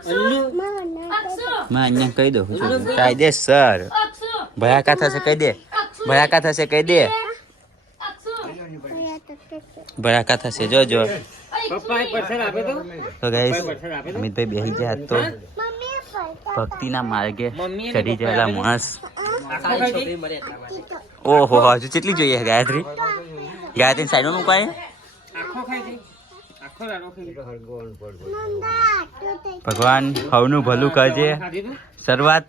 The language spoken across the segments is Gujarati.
मैं અહીંયા કહી દઉં છું કાયદેસર ભયાકા થશે કહી દે ભયાકા થશે કહી દે ભયાકા થશે જો જો તો ગાઈસ અમિતભાઈ બેહી ગયા તો ભક્તિના માર્ગે ચડી ગયેલા માણસ ઓહો હજુ કેટલી જોઈએ ગાયત્રી ગાયત્રી સાઈડો નું કાય ભગવાન હવનું ભલું કરજે શરૂઆત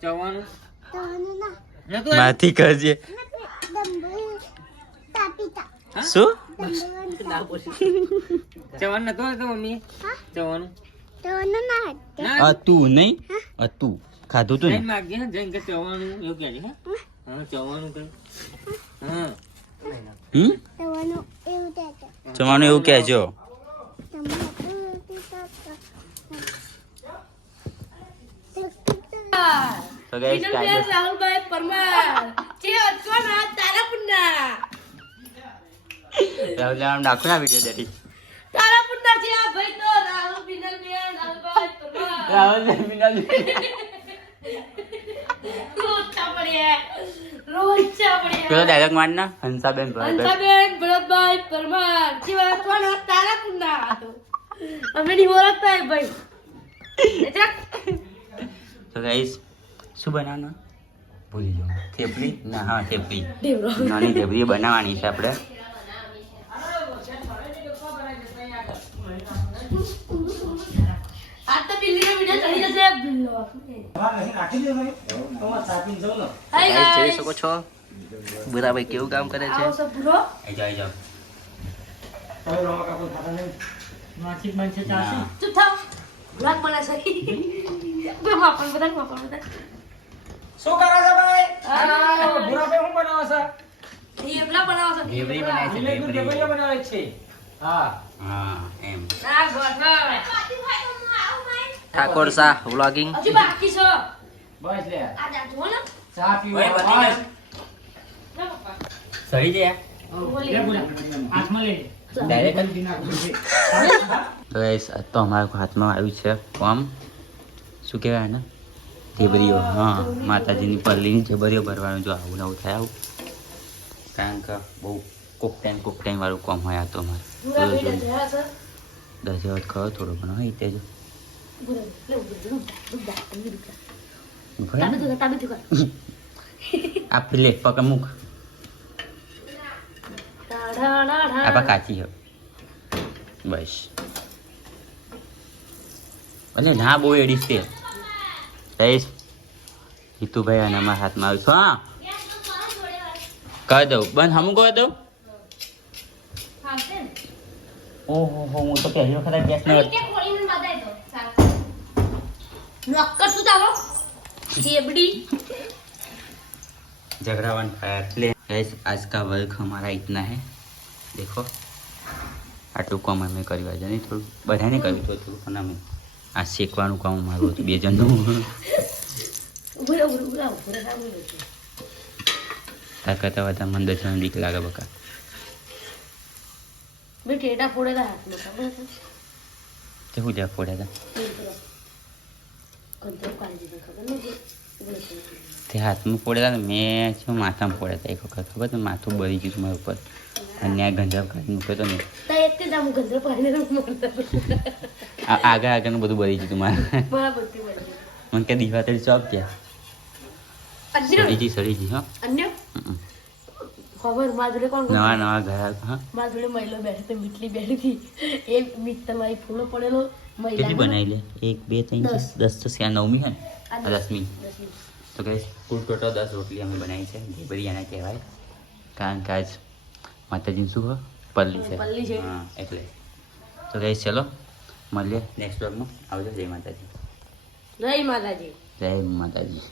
માથી કરજે શું ચવન નતો મમ્મી ચવન તું નહીં તું ખાધું તું ને માગી હા જઈને ચવાનું એવું કે હા ચવાનું કઈ હા જમવાનું એવું કહેજો તો ગાઈસ રાહુલભાઈ પરમાર જે અચવાના તારાપુરના રાહુલ નાખો ના વિડિયો ડેડી તારાપુરના છે આ ભાઈ તો રાહુલ બિનલ બેન રાહુલભાઈ પરમાર રાહુલ બિનલ રોજ ચાપડીએ પેલો ડાયલોગ માર ના હંસાબેન ભરતભાઈ પરમાર જે અચવાના તારાપુરના અમે ની ઓળખતા હે ભાઈ તો ગાઈસ શું બનાવવાનું ભૂલી જાઉં થેપલી ના હા થેપલી નાની થેપલી બનાવવાની છે આપણે આ તો બિલ્લીનો વિડિયો ચડી જશે ગાઈસ જોઈ શકો છો બુરાભાઈ કેવું કામ કરે છે આવો સબ બુરો આઈ જાઓ માસિક બનશે ચાલશે ચૂપ થાઓ બ્લોગ બના સકી માપન બધા શું કરો છો ભાઈ ભૂરા પે હું બનાવો છો થેપલા બનાવો છો ઢેબરી બનાવી છે ઢેબરી બનાવે છે હા હા એમ આ ગોઠવ ઠાકોર શાહ વ્લોગિંગ હજુ બાકી છે બસ લે આ જા જો ને ચા પીવો બસ ના પપ્પા સરી જાય બોલી હાથમાં લે ડાયરેક્ટ તો ગાઈસ આ તો અમારા હાથમાં આવ્યું છે ફોર્મ શું કહેવાય ને ઢેબરીઓ હા માતાજીની પલ્લીની ઢેબરીઓ ભરવાનું જો આવું નવું થાય આવું કારણ કે બહુ કોક ટાઈમ વાળું કામ હોય આ તો અમારે પૂરા બેટા જરા સર 10 વખત ખરો થોડો ઘણો હોય તે જો આ પ્લેટ પક મૂક આ પા કાચી હો બસ અને ના બહુ એડી છે રહીશ હિતુભાઈ અને અમારા હાથમાં આવ્યું હા કહી દઉં બંધ હમું કહી દઉં ઓહો હો હું તો પહેલી વખત ગેસ ને નોકર શું ચાલો ઢેબડી झगड़ा प्ले गाइस आज का वर्क हमारा इतना है देखो આટલું કામ અમે કર્યું આજે નહીં થોડું બધાને કર્યું થોડું પણ અમે આ શેકવાનું કામ મારું હતું 2 જણનું તાર કરતાં વધારે મને 10 જણ બીક લાગે બકા મેં ટેટા ફોડેલા હાથમાં ખબર છે તે હું જા ફોડ્યા કંટ્રોલ કાઢી દીધો ખબર નથી તે હાથમાં ફોડેલા ને મેં શું માથામાં ફોડ્યા હતા એક વખત ખબર તો માથું બળી ગયું મારા ઉપર અને આ ગંજા કાઢી મૂક્યો તો ને આગળનું બધું બળી ગયું મારે મને કે દીવા તરી ચોપ ત્યાં સડી ગઈ હા ખબર માધુરે કોણ નવા ઘર હા માધુરે મહિલો બેઠી તો મીઠલી બેઠી હતી એ મીઠ તમારી ફૂલો પડેલો કેટલી બનાવી લે 1 2 3 10 તો સ્યા 9મી હે ને 10મી તો ગાઈસ કુલ ટોટલ 10 રોટલી અમે બનાવી છે ઢેબરી આને કહેવાય કારણ કે આજ માતાજીનું શું પલ્લી છે હા એટલે તો ગાઈસ ચલો મળીએ નેક્સ્ટ વ્લોગમાં આવજો જય માતાજી જય માતાજી જય માતાજી